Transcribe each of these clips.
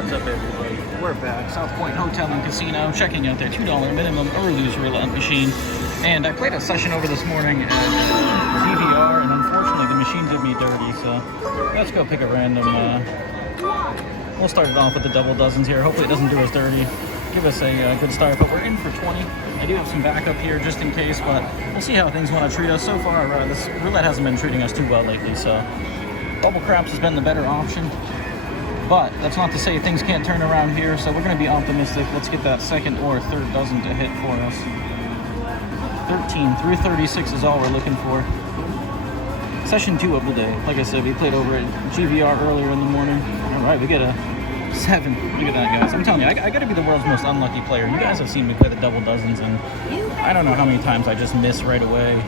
What's up, everybody? We're back. South Point Hotel and Casino, checking out their $2 minimum or lose roulette machine. And I played a session over this morning at DVR, and unfortunately the machine did me dirty, so let's go pick a random. We'll start it off with the double dozens here. Hopefully it doesn't do us dirty. Give us a good start, but we're in for 20. I do have some backup here just in case, but we'll see how things want to treat us. So far, this roulette hasn't been treating us too well lately, so bubble craps has been the better option. But that's not to say things can't turn around here, so we're going to be optimistic. Let's get that second or third dozen to hit for us. 13 through 36 is all we're looking for. Session 2 of the day. Like I said, we played over at GVR earlier in the morning. All right, we get a 7. Look at that, guys. I'm telling you, I got to be the world's most unlucky player. You guys have seen me play the double dozens, and I don't know how many times I just miss right away.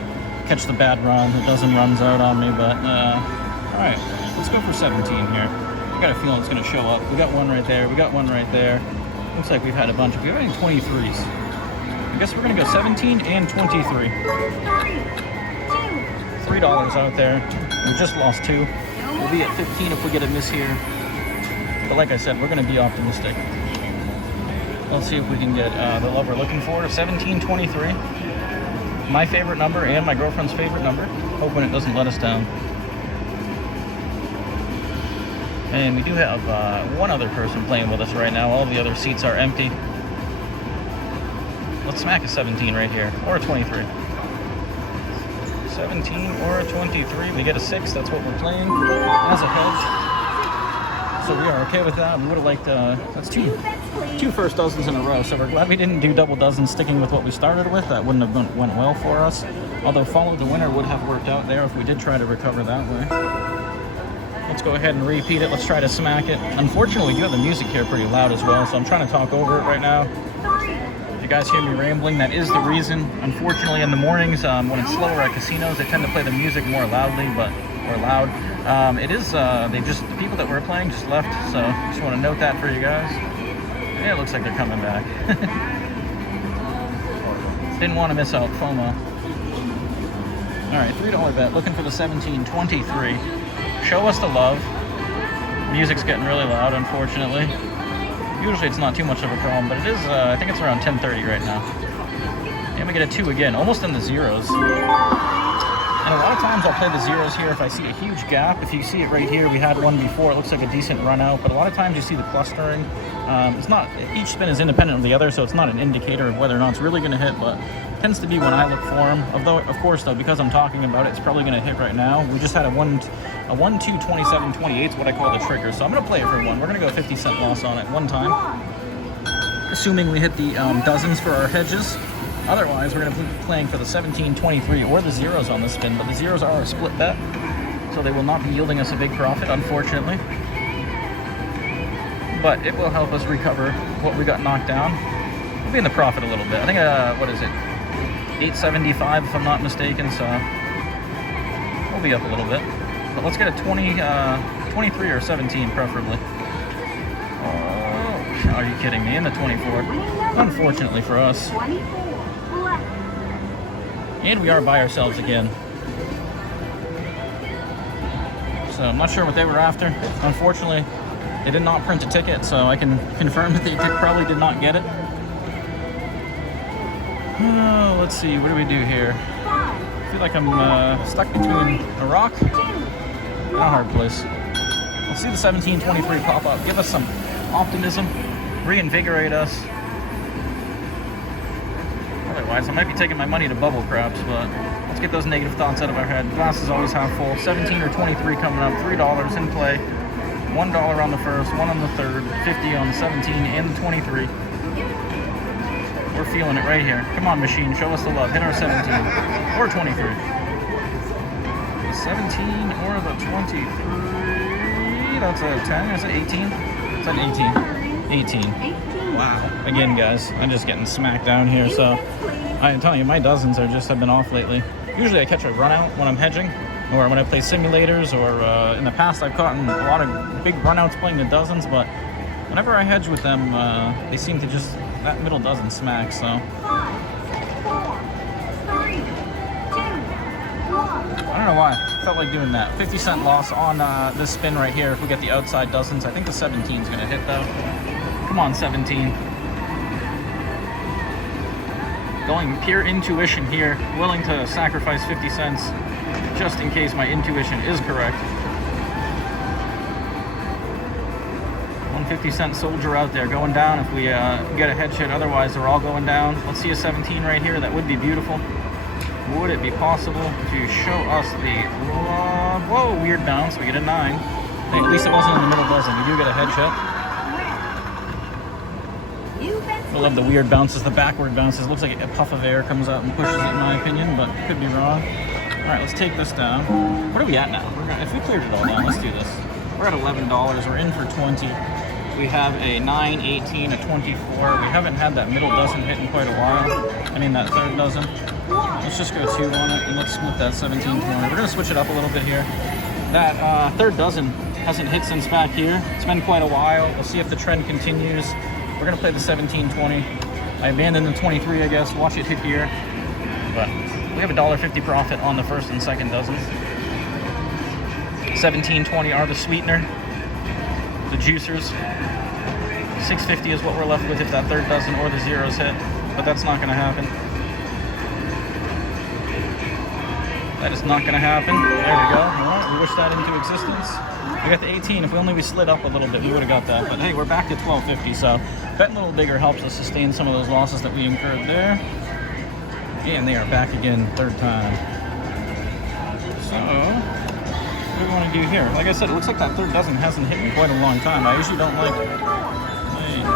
Catch the bad run, the dozen runs out on me, but all right, let's go for 17 here. I got a feeling it's going to show up. We got one right there. We got one right there. Looks like we've had a bunch. We're having 23s. I guess we're going to go 17 and 23. $3 out there. We just lost 2. We'll be at 15 if we get a miss here. But like I said, we're going to be optimistic. Let's see if we can get the love we're looking for. 1723. My favorite number and my girlfriend's favorite number. Hoping it doesn't let us down. And we do have one other person playing with us right now. All the other seats are empty. Let's smack a 17 right here, or a 23. 17 or a 23. We get a 6. That's what we're playing as a hedge. So we are okay with that. We would have liked, that's two first dozens in a row. So we're glad we didn't do double dozens sticking with what we started with. That wouldn't have went well for us. Although follow the winner would have worked out there if we did try to recover that way. Let's go ahead and repeat it. Let's try to smack it. Unfortunately, we do have the music here pretty loud as well, so I'm trying to talk over it right now. If you guys hear me rambling, that is the reason. Unfortunately, in the mornings, when it's slower at casinos, they tend to play the music more loudly, or loud. It is, the people that were playing just left, so just want to note that for you guys. Yeah, it looks like they're coming back. Didn't want to miss out FOMO. All right, $3 bet. Looking for the 1723. Show us the love. Music's getting really loud, unfortunately. Usually it's not too much of a problem, but it is, I think it's around 10:30 right now. And we get a 2 again, almost in the zeros. And a lot of times I'll play the zeros here if I see a huge gap. If you see it right here, we had one before. It looks like a decent run out, but a lot of times you see the clustering. It's not, each spin is independent of the other, so it's not an indicator of whether or not it's really going to hit, but it tends to be when I look for them. Although, of course, though, because I'm talking about it, it's probably going to hit right now. We just had a 1, 2, 27, 28 is what I call the trigger, so I'm going to play it for 1. We're going to go 50-cent loss on it one time, assuming we hit the dozens for our hedges. Otherwise, we're going to be playing for the 17, 23, or the zeros on this spin, but the zeros are a split bet, so they will not be yielding us a big profit, unfortunately. But it will help us recover what we got knocked down. We'll be in the profit a little bit. I think, what is it, 875 if I'm not mistaken, so we'll be up a little bit. But let's get a 23 or 17 preferably. Oh, are you kidding me? In the 24. Unfortunately for us. And we are by ourselves again. So I'm not sure what they were after. Unfortunately, they did not print a ticket, so I can confirm that they probably did not get it. Let's see, what do we do here? I feel like I'm stuck between a rock and a hard place. Let's see the 1723 pop up. Give us some optimism, reinvigorate us. Otherwise, I might be taking my money to bubble craps, but let's get those negative thoughts out of our head. Glass is always half full. 17 or 23 coming up, $3 in play. $1 on the first, 1 on the third, 50 on the 17 and the 23. We're feeling it right here. Come on, machine, show us the love. Hit our 17 or 23. The 17 or the 23. That's a 10. Is it 18? It's an 18. 18. Wow. Again, guys, I'm just getting smacked down here. So I'm telling you, my dozens have been off lately. Usually I catch a run out when I'm hedging, or when I play simulators, or in the past I've caught a lot of big runouts playing the dozens, but whenever I hedge with them, they seem to just, that middle dozen smack, so. I don't know why. Felt like doing that. 50-cent loss on this spin right here if we get the outside dozens. I think the 17's gonna hit though. Come on, 17. Going pure intuition here. Willing to sacrifice 50 cents just in case my intuition is correct. 150-cent soldier out there going down if we get a head shit. Otherwise, they're all going down. Let's see a 17 right here. That would be beautiful. Would it be possible to show us the... whoa, weird bounce. We get a 9. Hey, at least it wasn't in the middle dozen. We do get a head shot. I love the weird bounces, the backward bounces. Looks like a puff of air comes out and pushes it, in my opinion, but could be wrong. All right, let's take this down. What are we at now? If we cleared it all down, let's do this. We're at $11. We're in for 20. We have a 9, 18, a 24. We haven't had that middle dozen hit in quite a while. I mean, that third dozen. Let's just go 2 on it, and let's split that 17, 20. We're going to switch it up a little bit here. That third dozen hasn't hit since back here. It's been quite a while. We'll see if the trend continues. We're going to play the 17, 20. I abandoned the 23, I guess. Watch it hit here. But we have a $1.50 profit on the first and second dozens. 17, 20 are the sweetener. The juicers. 650 is what we're left with if that third dozen or the zeros hit. But that's not going to happen. That is not going to happen. There we go. All right, we wish that into existence. We got the 18. If we slid up a little bit, we would have got that. But hey, we're back at 1250, so betting a little bigger helps us sustain some of those losses that we incurred there. And they are back again, third time. So, what do we want to do here? Like I said, it looks like that third dozen hasn't hit in quite a long time. I usually don't like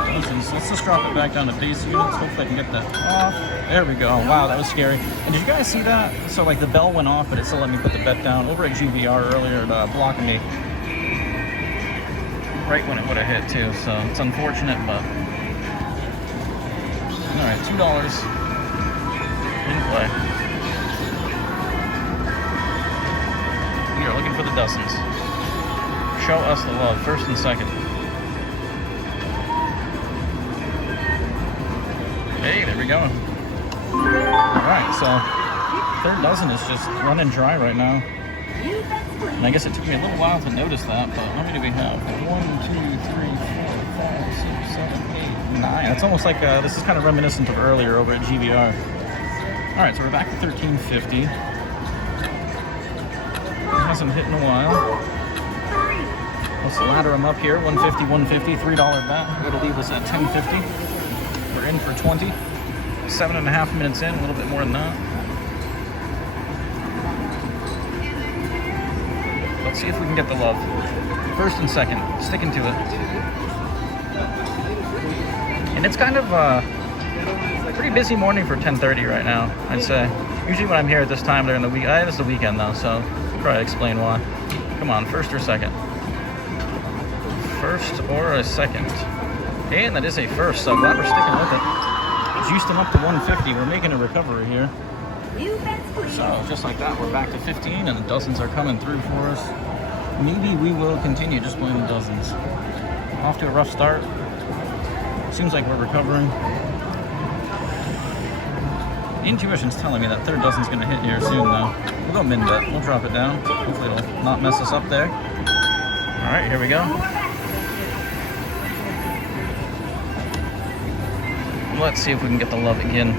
dozens. Let's just drop it back down to base units. Hopefully I can get that off. There we go. Wow, that was scary. And did you guys see that? So like the bell went off, but it still let me put the bet down. Over at GVR earlier, blocking me right when it would have hit too. So it's unfortunate, but all right, $2 in play. We are looking for the dozens. Show us the love, first and second. Hey, there we go. Alright, so third dozen is just running dry right now. And I guess it took me a little while to notice that, but how many do we have? 1, 2, 3, 4, 5, 6, 7, 8, 9. That's almost like, this is kind of reminiscent of earlier over at GVR. Alright, so we're back to 1350. It hasn't hit in a while. Let's ladder them up here. 150, 150, $3 bet. That'll leave us at 1050. We're in for 20. 7.5 minutes in, a little bit more than that. Let's see if we can get the love. First and second, sticking to it. And it's kind of a pretty busy morning for 10:30 right now, I'd say. Usually when I'm here at this time during the week, this is the weekend though, so I'll probably explain why. Come on, first or second? First or a second? And that is a first, so glad we're sticking with it. Juiced them up to 150. We're making a recovery here. So just like that, we're back to 15, and the dozens are coming through for us. Maybe we will continue just playing the dozens. Off to a rough start. Seems like we're recovering. Intuition's telling me that third dozen's going to hit here soon, though. We'll go min bet. We'll drop it down. Hopefully it'll not mess us up there. All right, here we go. Let's see if we can get the love again.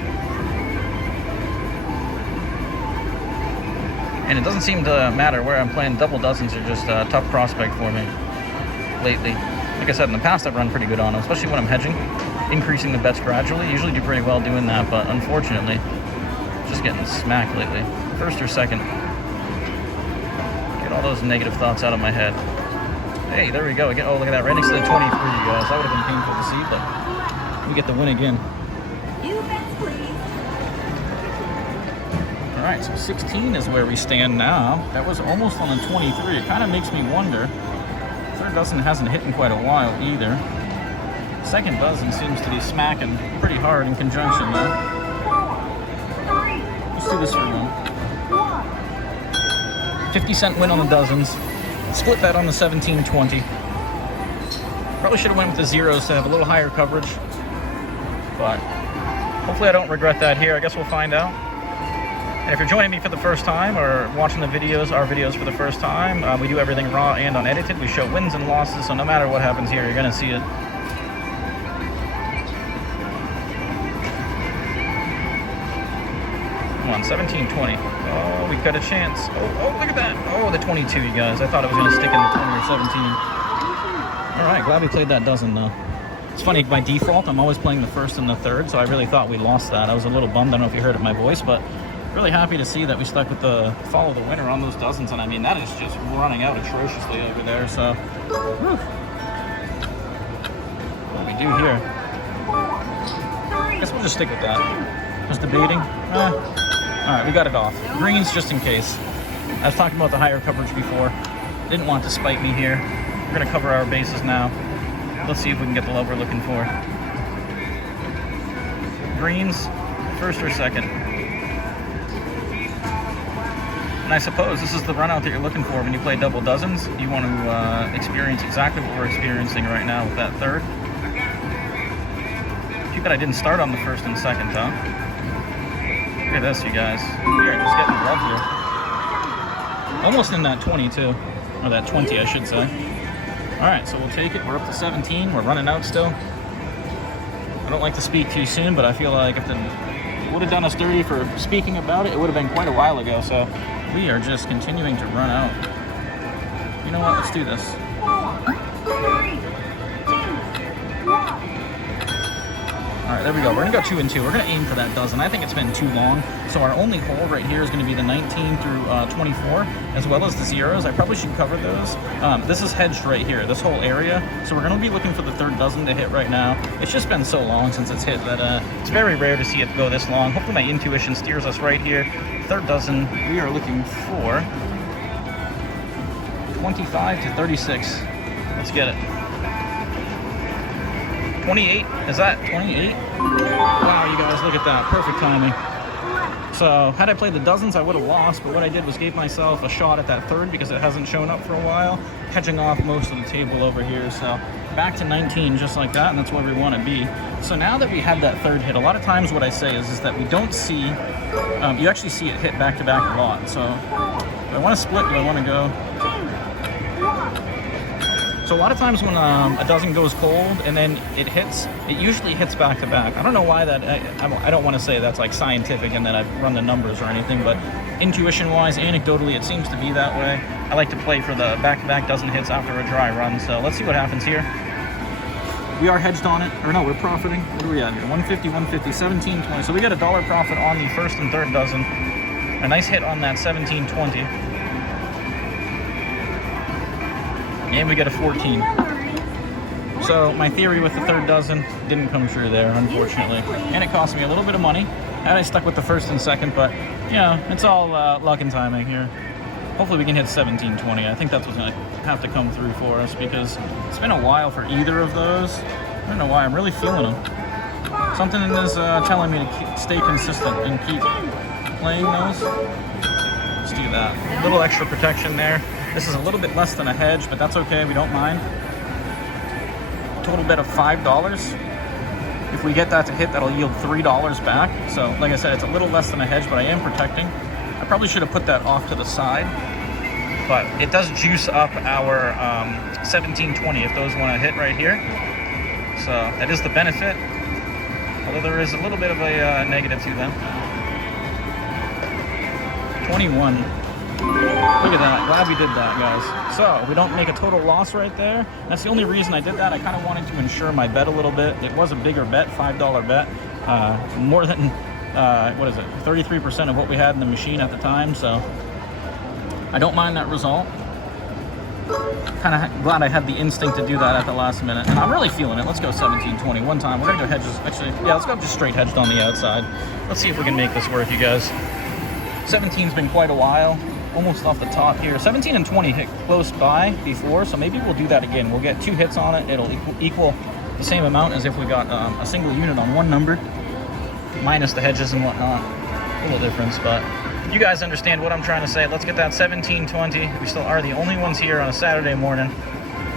And it doesn't seem to matter where I'm playing. Double dozens are just a tough prospect for me lately. Like I said, in the past I've run pretty good on them, especially when I'm hedging, increasing the bets gradually. Usually do pretty well doing that, but unfortunately, just getting smacked lately. First or second. Get all those negative thoughts out of my head. Hey, there we go. Again, oh, look at that. Right next to the 23, you guys. That would have been painful to see, but we get the win again. All right, so 16 is where we stand now. That was almost on the 23. It kind of makes me wonder. Third dozen hasn't hit in quite a while either. Second dozen seems to be smacking pretty hard in conjunction though. Let's do this for one. 50-cent win on the dozens. Split that on the 17-20. Probably should have went with the zeros to have a little higher coverage. But hopefully I don't regret that here. I guess we'll find out. And if you're joining me for the first time or watching our videos for the first time, we do everything raw and unedited. We show wins and losses, so no matter what happens here, you're going to see it. Come on, 17-20. Oh, we got a chance. Oh, look at that. Oh, the 22, you guys. I thought it was going to stick in the 20 or 17. All right, glad we played that dozen, though. It's funny, by default, I'm always playing the first and the third, so I really thought we lost that. I was a little bummed. I don't know if you heard it in my voice, but really happy to see that we stuck with the follow the winner on those dozens. And I mean, that is just running out atrociously over there, so whew. What do we do here? I guess we'll just stick with that. Just debating. All right, we got it off. Greens just in case. I was talking about the higher coverage before. Didn't want to spite me here. We're going to cover our bases now. Let's see if we can get the love we're looking for. Greens, first or second. And I suppose this is the run out that you're looking for when you play double dozens. You want to experience exactly what we're experiencing right now with that third. Too bad I didn't start on the first and second, huh? Look at this, you guys. We are just getting love here. Almost in that 22, or that 20, I should say. All right, so we'll take it. We're up to 17. We're running out still. I don't like to speak too soon, but I feel like if it would have done us dirty for speaking about it, it would have been quite a while ago. So we are just continuing to run out. You know what? Let's do this. All right, there we go. We're gonna go 2 and 2. We're gonna aim for that dozen. I think it's been too long. So our only hole right here is gonna be the 19 through 24, as well as the zeros. I probably should cover those. This is hedged right here, this whole area. So we're gonna be looking for the third dozen to hit right now. It's just been so long since it's hit that it's very rare to see it go this long. Hopefully my intuition steers us right here. Third dozen, we are looking for 25 to 36. Let's get it. 28, is that 28? Wow, you guys, look at that, perfect timing. So, had I played the dozens, I would have lost, but what I did was gave myself a shot at that third because it hasn't shown up for a while, hedging off most of the table over here. So, back to 19 just like that, and that's where we want to be. So now that we had that third hit, a lot of times what I say is that we don't see, you actually see it hit back-to-back a lot. So, do I want to split? Do I want to go? So a lot of times when a dozen goes cold and then it hits, it usually hits back to back. I don't know why that, I don't want to say that's like scientific and that I've run the numbers or anything, but intuition-wise, anecdotally, it seems to be that way. I like to play for the back-to-back dozen hits after a dry run, so let's see what happens here. We are hedged on it, or no, we're profiting. What are we at here? 150, 150, 17, 20. So we got $1 profit on the first and third dozen. A nice hit on that 17, 20. And we get a 14. So my theory with the third dozen didn't come true there, unfortunately. And it cost me a little bit of money. And I stuck with the first and second, but yeah, it's all luck and timing here. Hopefully we can hit 17, 20. I think that's what's gonna have to come through for us because it's been a while for either of those. I don't know why, I'm really feeling them. Something is telling me to stay consistent and keep playing those. Let's do that. A little extra protection there. This is a little bit less than a hedge, but that's okay, we don't mind. Total bet of $5. If we get that to hit, that'll yield $3 back. So, like I said, it's a little less than a hedge, but I am protecting. I probably should have put that off to the side, but it does juice up our 17-20 if those want to hit right here. So, that is the benefit, although there is a little bit of a negative to them. 21. Look at that. Glad we did that, guys. So, we don't make a total loss right there. That's the only reason I did that. I kind of wanted to insure my bet a little bit. It was a bigger bet, $5 bet. More than, 33% of what we had in the machine at the time. So, I don't mind that result. Kind of glad I had the instinct to do that at the last minute. And I'm really feeling it. Let's go 17-20 one time. We're going to go hedges. Actually, yeah, let's go just straight hedged on the outside. Let's see if we can make this work, you guys. 17's been quite a while. Almost off the top here. 17 and 20 hit close by before, so maybe we'll do that again. We'll get 2 hits on it. It'll equal the same amount as if we got a single unit on one number, minus the hedges and whatnot. A little difference, but you guys understand what I'm trying to say. Let's get that 17-20. We still are the only ones here on a Saturday morning.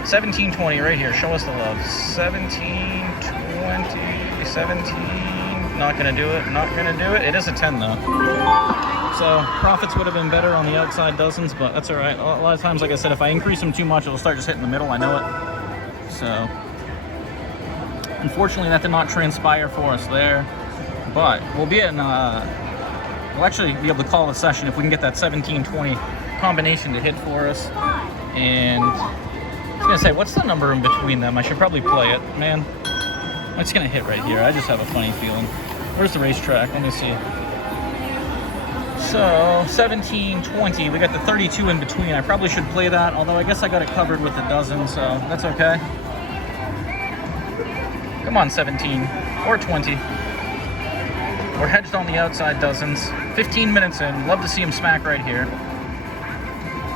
17-20 right here. Show us the love. 17-20. 17. Not gonna do it. Not gonna do it. It is a 10 though. So profits would have been better on the outside dozens, but that's all right. A lot of times, like I said, if I increase them too much, it'll start just hitting the middle. I know it. So unfortunately, that did not transpire for us there. But we'll be in. We'll actually be able to call a session if we can get that 17-20 combination to hit for us. And I was gonna say, what's the number in between them? I should probably play it, man. It's gonna hit right here. I just have a funny feeling. Where's the racetrack? Let me see. So 17-20, we got the 32 in between. I probably should play that, although I guess I got it covered with the dozen, so that's okay. Come on, 17 or 20. We're hedged on the outside dozens. 15 minutes in. Love to see him smack right here.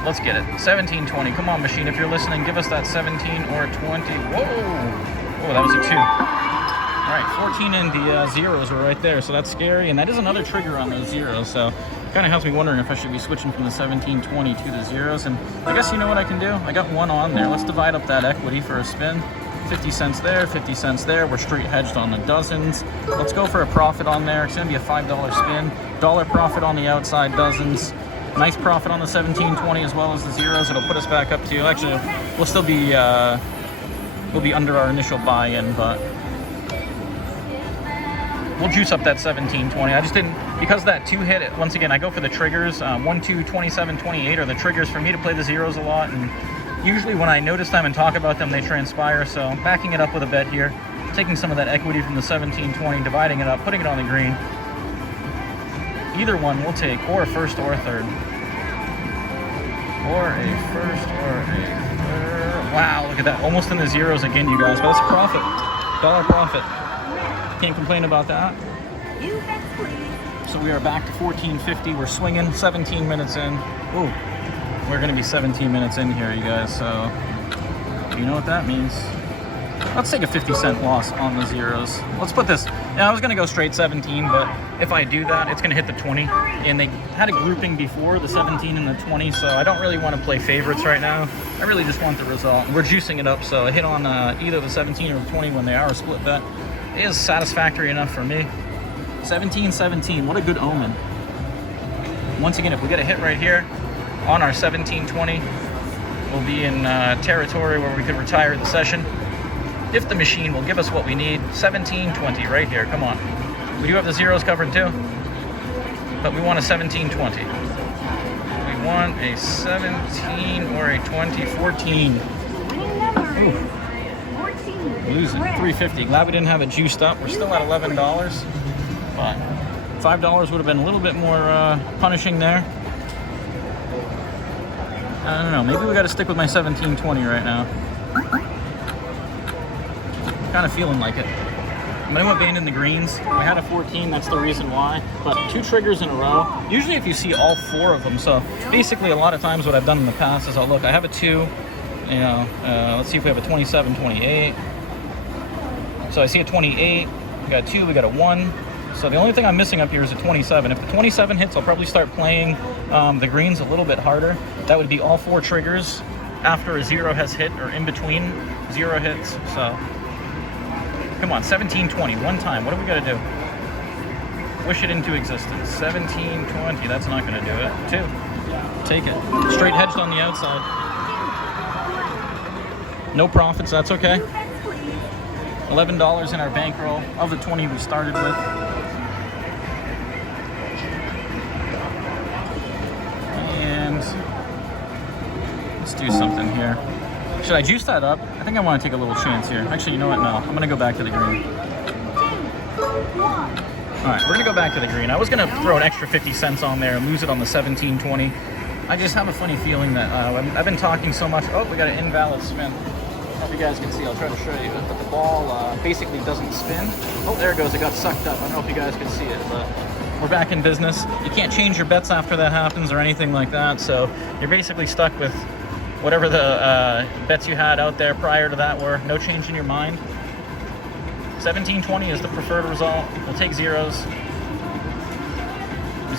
Let's get it. 17-20. Come on, machine. If you're listening, give us that 17 or 20. Whoa! Oh, that was a 2. All right, 14 and the zeros were right there, so that's scary. And that is another trigger on those zeros, so kind of has me wondering if I should be switching from the 17-20 to the zeros. And I guess you know what I can do? I got one on there. Let's divide up that equity for a spin. 50 cents there, 50 cents there. We're straight hedged on the dozens. Let's go for a profit on there. It's gonna be a $5 spin. Dollar profit on the outside dozens. Nice profit on the 17-20 as well as the zeros. It'll put us back up to, actually, we'll still be, we'll be under our initial buy-in, but we'll juice up that 17-20. I just didn't, because that 2 hit, once again, I go for the triggers. 1, 2, 27, 28 are the triggers for me to play the zeros a lot. And usually when I notice them and talk about them, they transpire. So backing it up with a bet here, taking some of that equity from the 17-20, dividing it up, putting it on the green. Either one we'll take, or a first or a third. Or a first or a third. Wow, look at that. Almost in the zeros again, you guys. But that's a profit. Dollar profit. Can't complain about that. So we are back to 14.50. We're swinging 17 minutes in. Ooh, we're going to be 17 minutes in here, you guys. So you know what that means. Let's take a 50-cent loss on the zeros. Let's put this. Now, I was going to go straight 17, but if I do that, it's going to hit the 20. And they had a grouping before, the 17 and the 20, so I don't really want to play favorites right now. I really just want the result. We're juicing it up, so a hit on either the 17 or the 20 when they are a split bet is satisfactory enough for me. 17-17, what a good omen. Once again, if we get a hit right here on our 17-20, we'll be in territory where we could retire the session. If the machine will give us what we need, 17-20 right here, come on. We do have the zeros covered too, but we want a 17-20. We want a 17 or a 20, 14. Ooh. Losing 350. Glad we didn't have it juiced up. We're still at $11, but $5 would have been a little bit more punishing there. I don't know. Maybe we got to stick with my 17-20 right now. Kind of feeling like it. I'm going to abandon the greens. We had a 14, that's the reason why. But 2 triggers in a row. Usually if you see all 4 of them. So basically a lot of times what I've done in the past is I'll look, I have a 2. You know, let's see if we have a 27, 28. So I see a 28. We got a 2, we got a 1. So the only thing I'm missing up here is a 27. If the 27 hits, I'll probably start playing the greens a little bit harder. That would be all 4 triggers after a 0 has hit, or in between 0 hits. So come on, 17-20, one time. What do we got to do? Wish it into existence. 17-20, that's not going to do it. 2, take it. Straight hedged on the outside. No profits, that's okay. $11 in our bankroll of the 20 we started with. And let's do something here. Should I juice that up? I think I want to take a little chance here. Actually, you know what? No, I'm going to go back to the green. All right, we're going to go back to the green. I was going to throw an extra 50 cents on there and lose it on the 17-20. I just have a funny feeling that I've been talking so much. Oh, we got an invalid spin. I don't know if you guys can see. I'll try to show you. But the ball basically doesn't spin. Oh, there it goes. It got sucked up. I don't know if you guys can see it, but we're back in business. You can't change your bets after that happens or anything like that. So you're basically stuck with whatever the bets you had out there prior to that were. No change in your mind. 17-20 is the preferred result. We'll take zeros.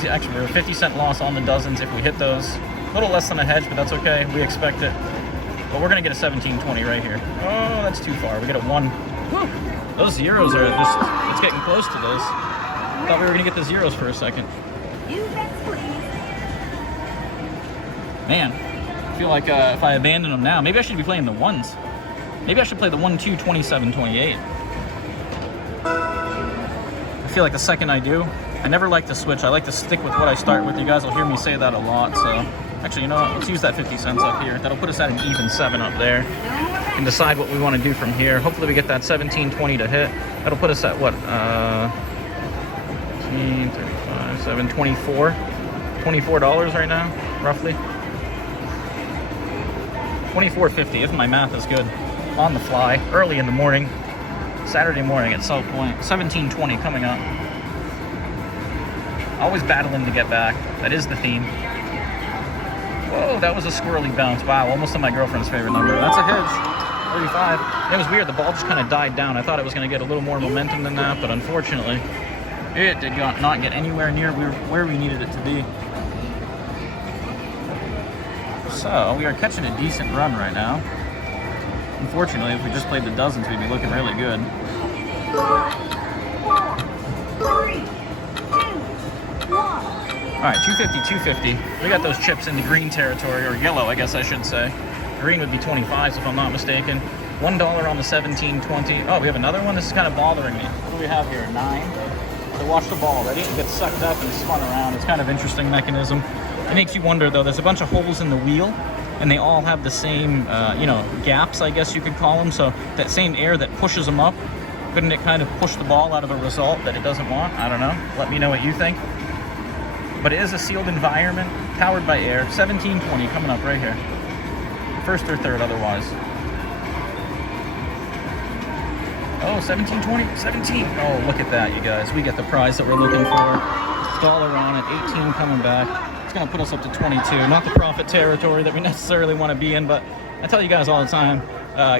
Actually, we're a 50-cent loss on the dozens if we hit those. A little less than a hedge, but that's okay. We expect it. But we're going to get a 17-20 right here. Oh, that's too far. We get a 1. Whew. Those zeros are just, it's getting close to those. Thought we were going to get the zeros for a second. Man, I feel like if I abandon them now, maybe I should be playing the ones. Maybe I should play the 1, 2, 27, 28. I feel like the second I do, I never like to switch. I like to stick with what I start with. You guys will hear me say that a lot. So actually, you know what? Let's use that 50 cents up here. That'll put us at an even 7 up there. And decide what we want to do from here. Hopefully we get that 17.20 to hit. That'll put us at what? 15, 35, 7, 24. $24 right now, roughly. 24.50 if my math is good. On the fly, early in the morning, Saturday morning at South Point. 17.20 coming up. Always battling to get back. That is the theme. Whoa, that was a squirrely bounce. Wow, almost to my girlfriend's favorite number. That's a hedge. 35. It was weird. The ball just kind of died down. I thought it was going to get a little more momentum than that, but unfortunately, it did not get anywhere near where we needed it to be. So we are catching a decent run right now. Unfortunately, if we just played the dozens, we'd be looking really good. 3, 2, 1. All right, 250, 250. We got those chips in the green territory, or yellow, I guess I should say. Green would be 25s if I'm not mistaken. $1 on the 17.20. Oh, we have another one? This is kind of bothering me. What do we have here? 9. So watch the ball. Ready? It gets sucked up and spun around. It's kind of interesting mechanism. It makes you wonder, though. There's a bunch of holes in the wheel, and they all have the same, gaps, I guess you could call them. So that same air that pushes them up, couldn't it kind of push the ball out of a result that it doesn't want? I don't know. Let me know what you think. But it is a sealed environment, powered by air. 17.20 coming up right here. First or third otherwise. Oh, 17.20, 17. Oh, look at that, you guys. We get the prize that we're looking for. Dollar on it, 18 coming back. It's gonna put us up to 22. Not the profit territory that we necessarily want to be in, but I tell you guys all the time,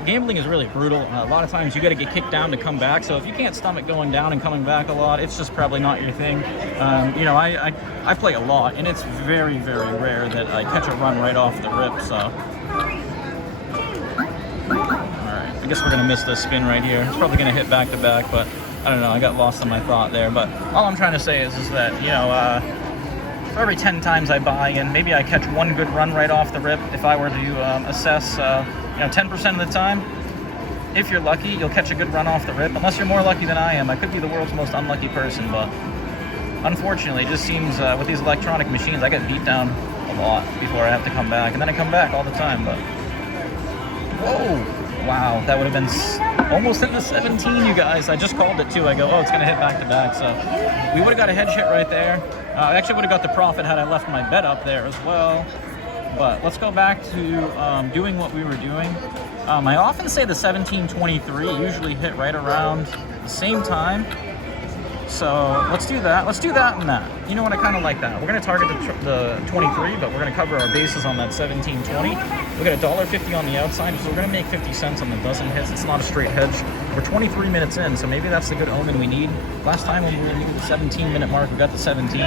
gambling is really brutal. A lot of times you got to get kicked down to come back. So if you can't stomach going down and coming back a lot, it's just probably not your thing. I play a lot, and it's very, very rare that I catch a run right off the rip. So, all right, I guess we're gonna miss this spin right here. It's probably gonna hit back to back, but I don't know. I got lost in my thought there. But all I'm trying to say is that for every 10 times I buy in, maybe I catch one good run right off the rip. If I were to assess, 10% of the time, if you're lucky, you'll catch a good run off the rip. Unless you're more lucky than I am. I could be the world's most unlucky person, but unfortunately, it just seems with these electronic machines, I get beat down a lot before I have to come back. And then I come back all the time, but whoa. Wow, that would have been almost in the 17, you guys. I just called it too. I go, oh, it's going to hit back to back. So we would have got a hedge hit right there. I actually would have got the profit had I left my bet up there as well. But let's go back to doing what we were doing. I often say the 17.23 usually hit right around the same time. So let's do that. Let's do that and that. You know what? I kind of like that. We're going to target the 23, but we're going to cover our bases on that 17.20. We got $1.50 on the outside, so we're going to make 50 cents on the dozen hits. It's not a straight hedge. We're 23 minutes in, so maybe that's the good omen we need. Last time when we were near the 17-minute mark, we got the 17.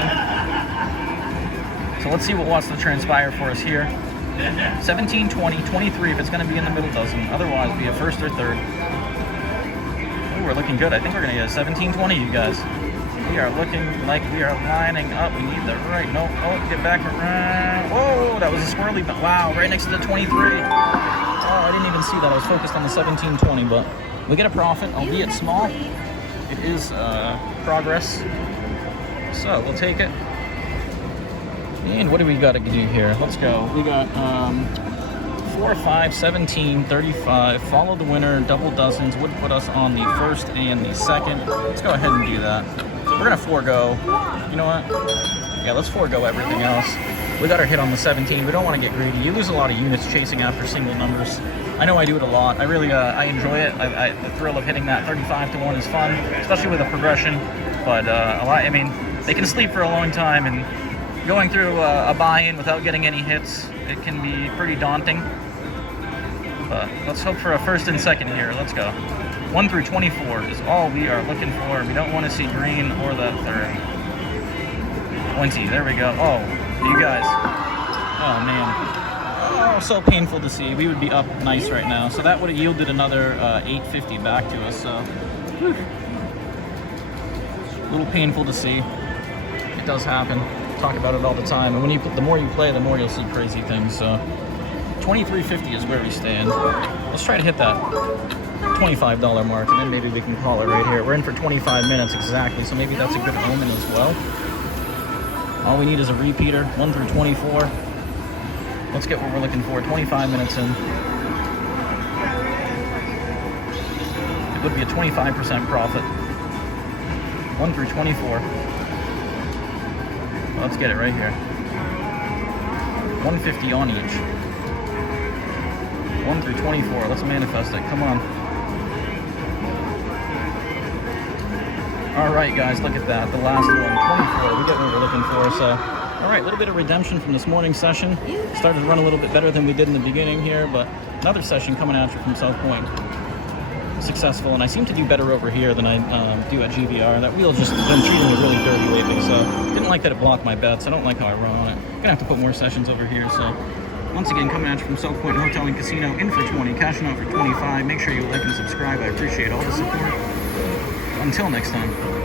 So let's see what wants to transpire for us here. 17, 20, 23 if it's going to be in the middle dozen. Otherwise, be a first or third. Ooh, we're looking good. I think we're going to get a 17-20, you guys. We are looking like we are lining up. We need the right. No. Oh, get back around. Whoa, that was a swirly. Wow, right next to the 23. Oh, I didn't even see that. I was focused on the 17-20, but we get a profit, albeit small. It is progress. So we'll take it. And what do we got to do here? Let's go. We got 4, 5, 17, 35. Follow the winner. Double dozens would put us on the first and the second. Let's go ahead and do that. We're going to forego. You know what? Yeah, let's forego everything else. We got our hit on the 17. We don't want to get greedy. You lose a lot of units chasing after single numbers. I know I do it a lot. I really I enjoy it. The thrill of hitting that 35 to 1 is fun, especially with a progression. But they can sleep for a long time, and going through a buy-in without getting any hits, it can be pretty daunting. But let's hope for a first and second here. Let's go. 1 through 24 is all we are looking for. We don't want to see green or that third. 20, there we go. Oh, you guys. Oh, man. Oh, so painful to see. We would be up nice right now. So that would have yielded another 850 back to us. So, whew. A little painful to see. It does happen. talk about it all the time. And when you the more you play, the more you'll see crazy things. So 23.50 is where we stand. Let's try to hit that $25 mark, and then maybe we can call it right here. We're in for 25 minutes exactly, so maybe that's a good omen as well. All we need is a repeater, 1 through 24. Let's get what we're looking for. 25 minutes in. It would be a 25% profit. 1 through 24. Well, let's get it right here. 150 on each. 1 through 24. Let's manifest it. Come on. All right, guys, look at that. The last one, 24. We get what we're looking for. So, all right, a little bit of redemption from this morning session. Started to run a little bit better than we did in the beginning here, but another session coming at you from South Point. Successful, and I seem to do better over here than I do at GVR. That wheel's just been treating me really dirty lately, so didn't like that it blocked my bets. I don't like how I run on it. Gonna have to put more sessions over here. So once again, coming at you from South Point Hotel and Casino, in for 20, cashing out for 25. Make sure you like and subscribe. I appreciate all the support. Until next time.